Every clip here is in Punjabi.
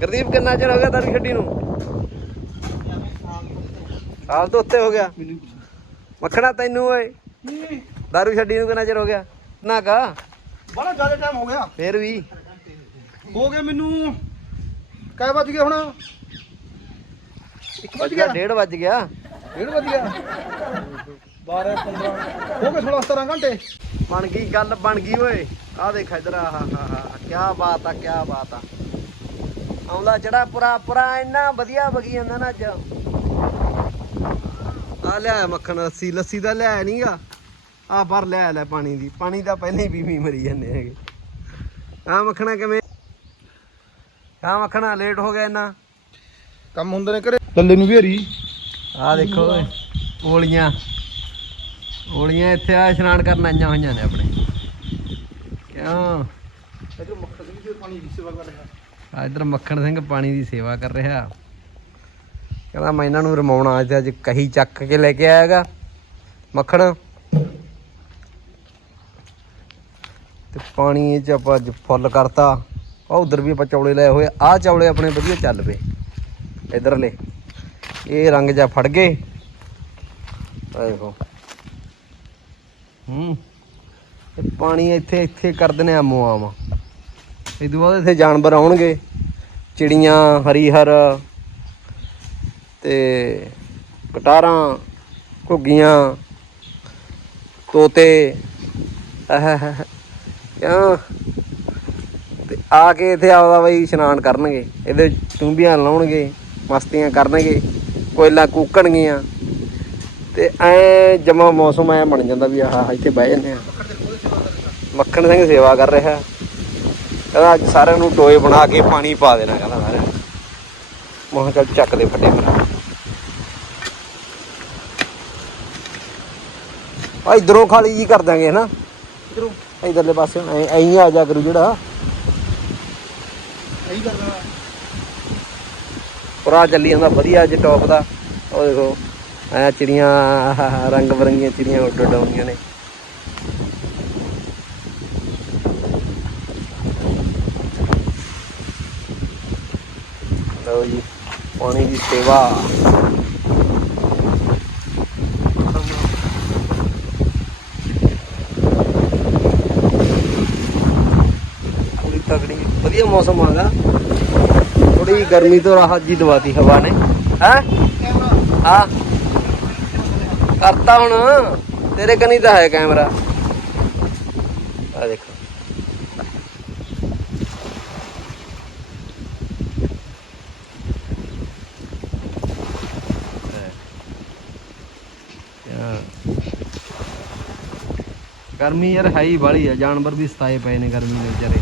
ਗੁਰਦੀਪ ਕਿੰਨਾ ਚਿਰ ਹੋ ਗਿਆ ਦਾਰੂ ਛੱਡੀ ਨੂੰ? ਸਾਲ ਤੋਂ ਉੱਤੇ ਹੋ ਗਿਆ। ਮੱਖਣਾ ਤੈਨੂੰ ਓਏ। ਦਾਰੂ ਛੱਡੀ ਨੂੰ ਕਿੰਨਾ ਚਿਰ ਹੋ ਗਿਆ? ਨਾ ਕਾ। ਬੜਾ ਜ਼ਿਆਦਾ ਟਾਈਮ ਹੋ ਗਿਆ। ਫੇਰ ਵੀ। ਹੋ ਗਿਆ ਮੈਨੂੰ ਕੈ ਵੱਜ ਗਿਆ ਹੁਣ? ਇੱਕ ਵੱਜ ਵੱਜਿਆ ਗਿਆ? ਡੇਢ ਵੱਜ ਗਿਆ। ਡੇਢ ਵੱਜ ਗਿਆ। 12 15 ਹੋ ਗਏ 16 17 ਘੰਟੇ। ਬਣ ਗਈ ਗੱਲ ਬਣ ਗਈ ਓਏ। ਆ ਦੇਖ ਇਧਰ ਆ ਹਾ ਹਾ ਹਾ ਕੀ ਬਾਤ ਆ ਕੀ ਬਾਤ ਆ। ਆਉਂਦਾ ਜਿਹੜਾ ਪੁਰਾ ਪੁਰਾ ਇੰਨਾ ਵਧੀਆ ਵਗੀ ਜਾਂਦਾ ਨਾ ਅੱਜ। ਆ ਲਿਆ ਮੱਖਣ ਲੱਸੀ ਲੱਸੀ ਦਾ ਲਿਆ ਨਹੀਂਗਾ ਆ। ਪਰ ਲਿਆ ਲੈ ਪਾਣੀ ਦੀ ਪਾਣੀ ਦਾ ਪਹਿਲਾਂ ਹੀ ਬੀਵੀ ਮਰੀ ਜਾਂਦੇ ਹੈਗੇ। ਆ ਮੱਖਣਾ ਕਿਵੇਂ? ਆ ਮੱਖਣਾ ਲੇਟ ਹੋ ਗਿਆ ਇੰਨਾ। ਕੰਮ ਹੁੰਦੇ ਨੇ ਘਰੇ? ਲੱਲੇ ਨੂੰ ਵੀ ਹਰੀ। ਆ ਦੇਖੋ ਓਲੀਆਂ। ਓਲੀਆਂ ਇੱਥੇ ਆ ਇਸ਼ਨਾਨ ਕਰਨ ਆਈਆਂ ਹੋਈਆਂ ਨੇ ਆਪਣੇ। ਕਿਉਂ? ਇਧਰ ਮੱਖਣ ਜੀ ਪਾਣੀ ਦੀ ਸੇਵਾ ਕਰ ਰਿਹਾ। ਆ ਇਧਰ ਮੱਖਣ ਸਿੰਘ ਪਾਣੀ ਦੀ ਸੇਵਾ ਕਰ ਰਿਹਾ। ਕਹਿੰਦਾ ਮੈਂ ਇਹਨਾਂ ਨੂੰ ਰਮਾਉਣਾ ਅੱਜ ਅੱਜ ਕਹੀ ਚੱਕ ਕੇ ਲੈ ਕੇ ਆਇਆਗਾ ਮੱਖਣ। ਤੇ ਪਾਣੀ ਇਹ ਚ ਆਪਾਂ ਅੱਜ ਫੁੱਲ ਕਰਤਾ। ਆ ਉਧਰ ਵੀ ਆਪਾਂ ਚੌਲੇ ਲਏ ਹੋਏ ਆ। ਚੌਲੇ ਆਪਣੇ ਵਧੀਆ ਚੱਲ ਪਏ। ਇਧਰਲੇ। ਇਹ ਰੰਗ ਜਾ ਫੜ ਗਏ। ਦੇਖੋ ਹੂੰ। ਇਹ ਪਾਣੀ ਇੱਥੇ ਇੱਥੇ ਕਰ ਦਿੰਦੇ ਆ ਆਮੋ ਆਮ ਇਹ ਤੋਂ ਬਾਅਦ ਇੱਥੇ ਜਾਨਵਰ ਆਉਣਗੇ, ਚਿੜੀਆਂ, ਹਰੀਹਰ ਤੇ ਕਟਾਰਾਂ, ਘੁੱਗੀਆਂ, ਤੋਤੇ, ਆਹ ਕਿਉਂ ਤੇ ਆ ਕੇ ਇੱਥੇ ਆਉਂਦਾ ਬਈ ਇਸ਼ਨਾਨ ਕਰਨਗੇ, ਇਹਦੇ ਟੂੰਬੀਆਂ ਲਾਉਣਗੇ, ਮਸਤੀਆਂ ਕਰਨਗੇ, ਕੋਇਲਾਂ ਕੂਕਣਗੀਆਂ। ਤੇ ਐ ਜਮਾ ਮੌਸਮ ਐ ਬਣ ਜਾਂਦਾ ਵੀ ਆਹ, ਇੱਥੇ ਬਹਿ ਜਾਂਦੇ ਆ। ਮੱਖਣ ਸਿੰਘ ਸੇਵਾ ਕਰ ਰਿਹਾ। ਕਹਿੰਦਾ ਅੱਜ ਸਾਰਿਆਂ ਨੂੰ ਟੋਏ ਬਣਾ ਕੇ ਪਾਣੀ ਪਾ ਦੇਣਾ ਕਹਿੰਦਾ ਸਾਰਿਆਂ ਨੂੰ। ਮੈਂ ਕਿਹਾ ਚੱਲ ਚੱਕ ਦੇ ਫੱਟੇ ਮੇਰਾ ਆ ਇਧਰੋਂ ਖਾਲੀ ਜੀ ਕਰ ਦਾਂਗੇ ਹਨਾ। ਇਧਰੋਂ। ਇਧਰਲੇ ਪਾਸੇ ਐ ਐਂ ਆ ਜਾ ਕਰੂ ਜਿਹੜਾ। ਇਹੀ ਕਰਦਾ ਪੁਰਾ ਚੱਲੀ ਜਾਂਦਾ ਵਧੀਆ ਅੱਜ ਟੌਪ ਦਾ। ਉਹ ਦੇਖੋ ਐ ਚਿੜੀਆਂ ਰੰਗ ਬਰੰਗੀਆਂ ਚਿੜੀਆਂ ਉੱਡ ਉੱਡ ਆਉਂਦੀਆਂ ਨੇ ਲਓ ਜੀ ਪਾਣੀ ਦੀ ਸੇਵਾ। ਪੂਰੀ ਤਗੜੀ ਵਧੀਆ ਮੌਸਮ ਆਗਾ ਥੋੜੀ ਗਰਮੀ ਤੋਂ ਰਾਹਤ ਜੀ ਦਵਾਤੀ ਹਵਾ ਨੇ। ਹੈ? ਹਾਂ। ਕਰਤਾ ਹੁਣ। ਤੇਰੇ ਕਨੀ ਤਾਂ ਹੈ ਕੈਮਰਾ। ਆ ਦੇਖੋ। ਗਰਮੀ ਯਾਰ ਹੈ ਹੀ ਬਾਲੀ ਆ ਜਾਨਵਰ ਵੀ ਸਤਾਏ ਪਏ ਨੇ ਗਰਮੀ ਦੇ ਵਿਚਾਰੇ।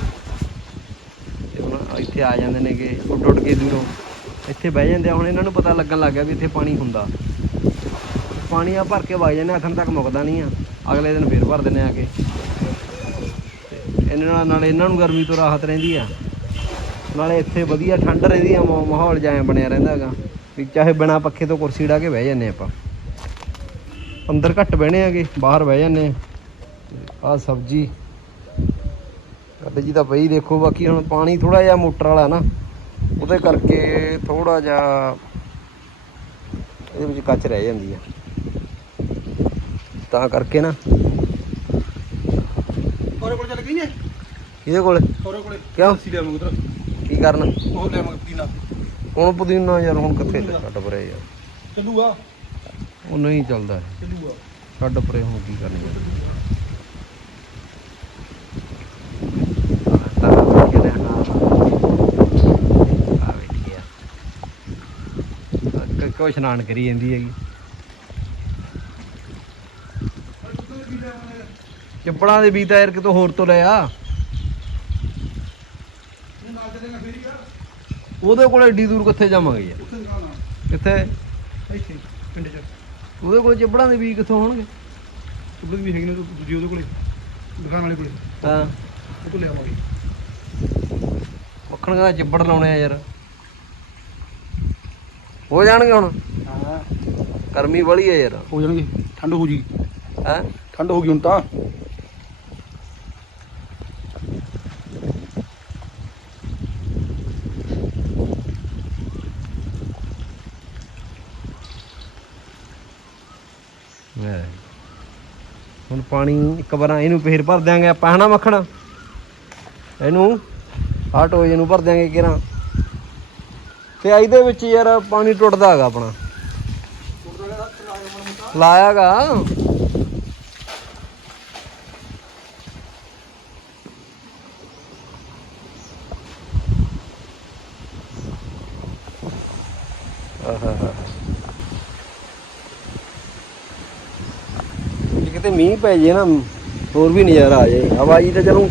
ਤੇ ਹੁਣ ਇੱਥੇ ਆ ਜਾਂਦੇ ਨੇਗੇ ਉੱਡ ਉੱਡ ਕੇ ਦੂਰੋਂ। ਇੱਥੇ ਬਹਿ ਜਾਂਦੇ ਆ ਹੁਣ ਇਹਨਾਂ ਨੂੰ ਪਤਾ ਲੱਗਣ ਲੱਗ ਗਿਆ ਵੀ ਇੱਥੇ ਪਾਣੀ ਹੁੰਦਾ। ਪਾਣੀ ਆ ਭਰ ਕੇ ਵਗ ਜਾਂਦੇ ਆ, ਆਖਣ ਤੱਕ ਮੁੱਕਦਾ ਨਹੀਂ ਆ। ਅਗਲੇ ਦਿਨ ਫੇਰ ਭਰ ਦਿੰਦੇ ਆ ਕੇ। ਇਹਨਾਂ ਨਾਲ ਨਾਲ ਇਹਨਾਂ ਨੂੰ ਗਰਮੀ ਤੋਂ ਰਾਹਤ ਰਹਿੰਦੀ ਆ। ਨਾਲੇ ਇੱਥੇ ਵਧੀਆ ਠੰਡ ਰਹਿੰਦੀ ਆ ਮਾਹੌਲ ਜਿਹਾ ਬਣਿਆ ਰਹਿੰਦਾ ਹੈਗਾ। ਵੀ ਚਾਹੇ ਬਿਨਾ ਪੱਖੇ ਤੋਂ ਕੁਰਸੀ ਢਾ ਕੇ ਬਹਿ ਜਾਂਦੇ ਆਪਾਂ। ਅੰਦਰ ਘੱਟ ਬਹਿਣੇ ਆਗੇ ਬਾਹਰ ਬਹਿ ਜਾਂਦੇ ਆ। ਆਹ ਸਬਜ਼ੀ। ਕੱਦ ਜੀ ਤਾਂ ਪਈ ਦੇਖੋ ਬਾਕੀ ਹੁਣ ਪਾਣੀ ਥੋੜਾ ਜਿਹਾ ਮੋਟਰ ਵਾਲਾ ਨਾ ਉਹਦੇ ਕਰਕੇ ਥੋੜਾ ਜਿਹਾ ਇਹਦੇ ਵਿੱਚ ਕੱਚ ਰਹਿ ਜਾਂਦੀ ਆ। ਤਾਂ ਕਰਕੇ ਨਾ। ਹੋਰੇ ਕੋਲ ਚੱਲ ਗਈ ਹੈ? ਇਹਦੇ ਕੋਲ? ਹੋਰੇ ਕੋਲੇ। ਕਿਉਂ? ਸੀ ਲਿਆਵਾਂਗੇ ਉਧਰ। ਕੀ ਕਰਨ? ਉਹ ਲਿਆਵਾਂਗੇ ਪੀਣਾ ਹੁਣ ਪੁਦੀਨਾ ਯਾਰ ਹੁਣ ਕਿੱਥੇ ਛੱਡ ਪਰੇ ਯਾਰ। ਚੱਲੂਗਾ? ਉਹ ਨਹੀਂ ਚੱਲਦਾ। ਚੱਲੂਗਾ। ਛੱਡ ਪਰੇ ਹੁਣ ਕੀ ਕਰਨੀ ਕੋਈ ਇਸ਼ਨਾਨ ਕਰੀ ਜਾਂਦੀ ਹੈਗੀ। ਚੱਪਲਾਂ ਦੇ ਵੀ ਤਾਂ ਯਾਰ ਕਿਤੋਂ ਹੋਰ ਤੋਂ ਲਿਆ। ਉਹਦੇ ਕੋਲ ਏਡੀ ਦੂਰ ਕਿੱਥੇ ਜਾਵਾਂਗੇ ਯਾਰ? ਕਿੱਥੇ? ਆ ਇੱਥੇ ਪਿੰਡ 'ਚ ਉਹਦੇ ਕੋਲ ਚੱਪਲਾਂ ਦੇ ਵੀ ਕਿੱਥੋਂ ਹੋਣਗੇ? ਉੱਧਰ ਵੀ ਹੈਗੇ ਨੇ ਦੂਜੀ ਉਹਦੇ ਕੋਲੇ ਦੁਕਾਨ ਵਾਲੇ ਕੋਲੇ। ਹਾਂ। ਉਹ ਤੋਂ ਲਿਆਵਾਂਗੇ। ਮੱਖਣ ਕਹਿੰਦਾ ਚੱਪੜ ਲਾਉਣੇ ਆ ਯਾਰ। ਹੋ ਜਾਣਗੇ ਹੁਣ? ਹਾਂ। ਗਰਮੀ ਵਾਲੀ ਹੈ ਯਾਰ। ਹੋ ਜਾਣਗੇ। ਠੰਡ ਹੋ ਜੀ ਹੈ? ਠੰਡ ਹੋ ਗਈ ਹੁਣ ਤਾਂ। ਹੁਣ ਪਾਣੀ ਇੱਕ ਵਾਰ ਇਹਨੂੰ ਫੇਰ ਭਰ ਦਿਆਂਗੇ ਆਪਾਂ ਹਨਾ ਮੱਖਣ? ਇਹਨੂੰ ਆਟੋ ਇਹਨੂੰ ਭਰ ਦਿਆਂਗੇ ਕਿਰਾਂ ਤੇ ਇਹਦੇ ਵਿੱਚ ਯਾਰ ਪਾਣੀ ਟੁੱਟਦਾ ਹੈਗਾ ਆਪਣਾ। ਲਾਇਆਗਾ। ਜੇ ਕਿਤੇ ਮੀਂਹ ਪੈ ਜੇ ਨਾ, ਹੋਰ ਵੀ ਨਜ਼ਾਰਾ ਆ ਜਾਏ ਹਵਾਈ ਤਾਂ ਚਲੋ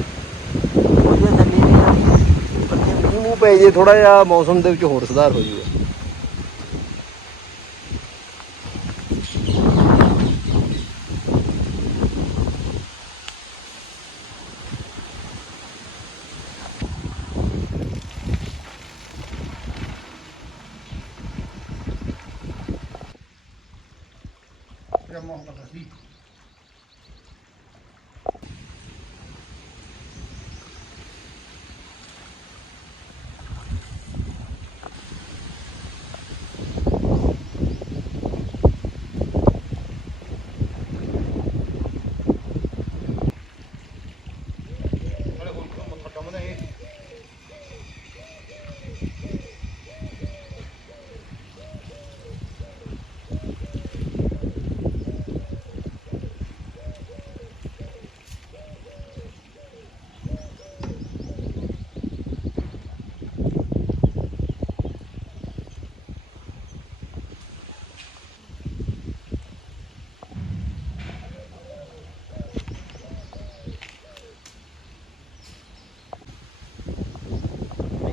ਵਧੀਆ ਚੱਲੀ ਨਹੀਂ ਜਾਂਦੀ ਪਰ ਜੇ ਮੀਂਹ ਮੂੰਹ ਪੈ ਜੇ ਥੋੜਾ ਜਿਹਾ ਮੌਸਮ ਦੇ ਵਿੱਚ ਹੋਰ ਸੁਧਾਰ ਹੋ ਜਾਊਗਾ ਜਮਾ ਹੋ ਗਿਆ ਸੀ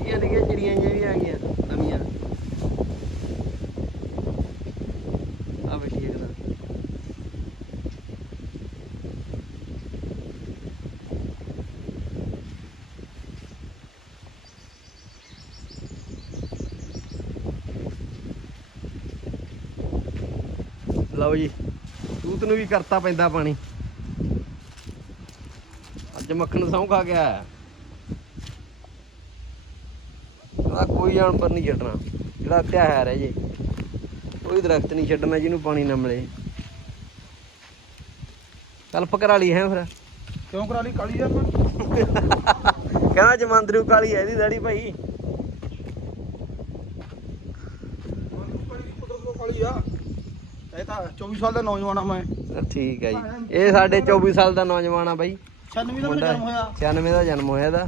ਨਿੱਕੀਆਂ ਨਿੱਕੀਆਂ ਚਿੜੀਆਂ ਜਿਹੀਆਂ ਵੀ ਆ ਗਈਆਂ ਨਵੀਆਂ ਆ ਬੈਠੀ ਇੱਕ ਤਾਂ ਲਓ ਜੀ ਤੂਤ ਨੂੰ ਵੀ ਕਰਤਾ ਪੈਂਦਾ ਪਾਣੀ। ਅੱਜ ਮੱਖਣ ਸੌਂ ਖਾ ਗਿਆ। ਆ ਕੋਈ ਜਾਨਵਰ ਨਹੀਂ ਛੱਡਣਾ ਜਿਹੜਾ ਤਿਆਰ ਹੈ ਜੇ। ਕੋਈ ਦਰਖਤ ਨਹੀਂ ਛੱਡਣਾ ਜਿਹਨੂੰ ਪਾਣੀ ਨਾ ਮਿਲੇ। ਕਲਪ ਕਰਾ ਲਈ ਹੈ ਫਿਰ। ਕਿਉਂ ਕਰਾ ਲਈ? ਕਾਲੀ ਆ ਕਹਿੰਦਾ ਜਮਾਂਦਰੂ ਕਾਲੀ ਹੈ ਇਹਦੀ ਦਾੜੀ ਭਾਈ। ਕਾਲੀ ਆ। ਇਹ ਤਾਂ 24 ਸਾਲ ਦਾ ਨੌਜਵਾਨ ਆ ਮੈਂ। ਠੀਕ ਹੈ ਜੀ। ਇਹ ਸਾਡੇ 24 ਸਾਲ ਦਾ ਨੌਜਵਾਨ ਆ ਬਾਈ। 96 ਦਾ ਮੇਰਾ ਮੁੰਡਾ ਜਨਮ ਹੋਇਆ। 96 ਦਾ ਜਨਮ ਹੋਇਆ ਇਹਦਾ।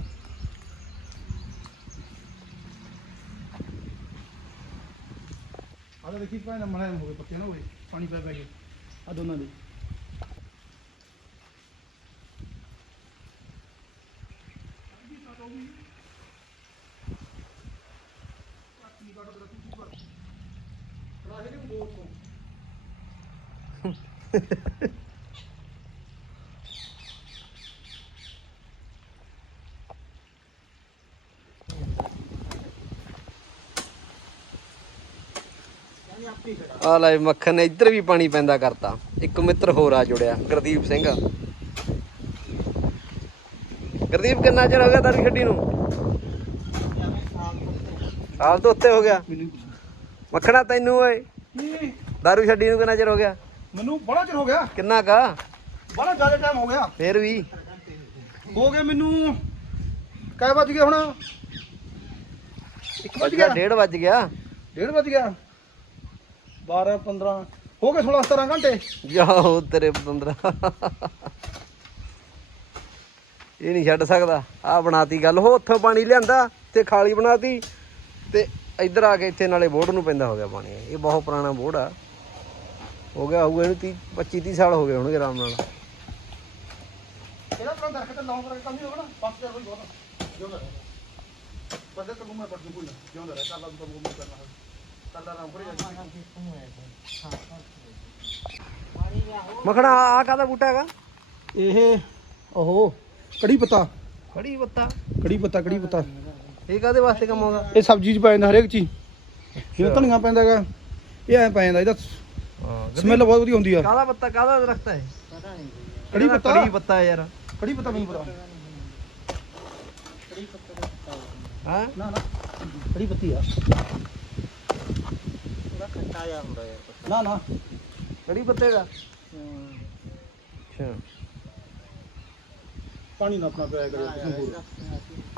ਆ ਤਾਂ ਦੇਖੀ ਭਾਵੇਂ ਮੜਾ ਹੋ ਗਏ ਪੱਕੇ ਨਾ ਹੋਏ। ਪਾਣੀ ਪੈ ਪੈ ਕੇ। ਆ ਦੋਨਾਂ ਦੇ। ਆ ਲੈ ਮੱਖਣ ਨੇ ਇੱਧਰ ਵੀ ਪਾਣੀ ਪੈਂਦਾ ਕਰਤਾ। ਇੱਕ ਮਿੱਤਰ ਹੋਰ ਆ ਜੁੜਿਆ ਗੁਰਦੀਪ ਸਿੰਘ। ਗੁਰਦੀਪ ਕਿੰਨਾ ਚਿਰ ਹੋ ਗਿਆ ਦਾਰੂ ਛੱਡੀ ਨੂੰ? ਸਾਲ ਤੋਂ ਉੱਤੇ ਹੋ ਗਿਆ। ਮੱਖਣਾ ਤੈਨੂੰ ਓਏ। ਦਾਰੂ ਛੱਡੀ ਨੂੰ ਕਿੰਨਾ ਚਿਰ ਹੋ ਗਿਆ? ਮੈਨੂੰ ਬੜਾ ਚਿਰ ਹੋ ਗਿਆ। ਕਿੰਨਾ ਕਾ? ਬੜਾ ਜ਼ਿਆਦਾ ਟਾਈਮ ਹੋ ਗਿਆ। ਫੇਰ ਵੀ? ਹੋ ਗਿਆ ਮੈਨੂੰ ਕੈ ਵੱਜ ਗਏ ਹੁਣ? 1 ਵੱਜ ਗਿਆ? ਡੇਢ ਵੱਜ ਗਿਆ। ਡੇਢ ਵੱਜ ਗਿਆ। 12 15 ਹੋ ਗਏ 16 17 ਘੰਟੇ? ਜਾਓ ਤੇਰੇ ਬੰਦਰਾ ਇਹ ਨਹੀਂ ਛੱਡ ਸਕਦਾ। ਆ ਬਣਾਤੀ ਗੱਲ। ਉਹ ਉੱਥੋਂ ਪਾਣੀ ਲਿਆਂਦਾ ਤੇ ਖਾਲੀ ਬਣਾਤੀ ਤੇ ਇੱਧਰ ਆ ਕੇ ਇੱਥੇ ਨਾਲੇ ਬੋਰਡ ਨੂੰ ਪੈਂਦਾ ਹੋ ਗਿਆ ਪਾਣੀ। ਇਹ ਬਹੁਤ ਪੁਰਾਣਾ ਬੋਰਡ ਆ। ਹੋ ਗਿਆ ਹੋਊਗਾ ਇਹਨੂੰ 30 25 30 ਸਾਲ ਹੋ ਗਏ ਹੋਣਗੇ ਆਰਾਮ ਨਾਲ। ਇਹਦਾ ਪਰਾਂ ਦਰਖਤ ਲਾਉਂ ਕਰਕੇ ਕੰਮ ਨਹੀਂ ਹੋਣਾ ਪੰਜ ਚਾਰ ਹੋਈ ਬਹੁਤ ਜਿਉਂਦਾ ਰਹਿ। ਬੰਦੇ ਤੋਂ ਮੈਂ ਪੜਦੂ ਕੋਈ ਨਾ ਜਿਉਂਦਾ ਰਹਿ ਕੱਲਾ ਤੋਂ ਮੈਂ ਕਰਨਾ ਹੈ। ਕੱਲਾ ਰਾਮ ਫੜੀ ਜਾ। ਮਖਣਾ ਆ ਕਾਦਾ ਬੂਟਾ ਹੈਗਾ? ਇਹ ਉਹ ਕੜੀ ਪੱਤਾ। ਖੜੀ ਪੱਤਾ? ਕੜੀ ਪੱਤਾ ਕੜੀ ਪੱਤਾ। ਇਹ ਕਾਦੇ ਵਾਸਤੇ ਕੰਮ ਆਉਂਦਾ ਇਹ ਸਬਜ਼ੀ 'ਚ ਪੈ ਜਾਂਦਾ ਹਰੇਕ ਚੀਜ਼। ਜਿਵੇਂ ਧਨੀਆ ਪੈਂਦਾ ਹੈਗਾ। ਇਹ ਐ ਪੈ ਜਾਂਦਾ ਇਹਦਾ ਸਮੈਲ ਬਹੁਤ ਵਧੀਆ ਹੁੰਦੀ ਆ। ਕਾਦਾ ਪੱਤਾ ਕਾਦਾ ਦਰਖਤ ਹੈ? ਕੜੀ ਪੱਤਾ। ਕੜੀ ਪੱਤਾ ਯਾਰ। ਕੜੀ ਪੱਤਾ ਮੈਨੂੰ ਪਤਾ। ਹਾਂ? ਨਾ ਨਾ। ਕੜੀ ਪੱਤੀ ਆ। ਨਾ ਨਾ। ਕੜੀ ਪੱਤੇ ਦਾ? ਅੱਛਾ। ਪਾਣੀ ਨਾ ਆਪਣਾ ਪਿਆ ਕਰੇ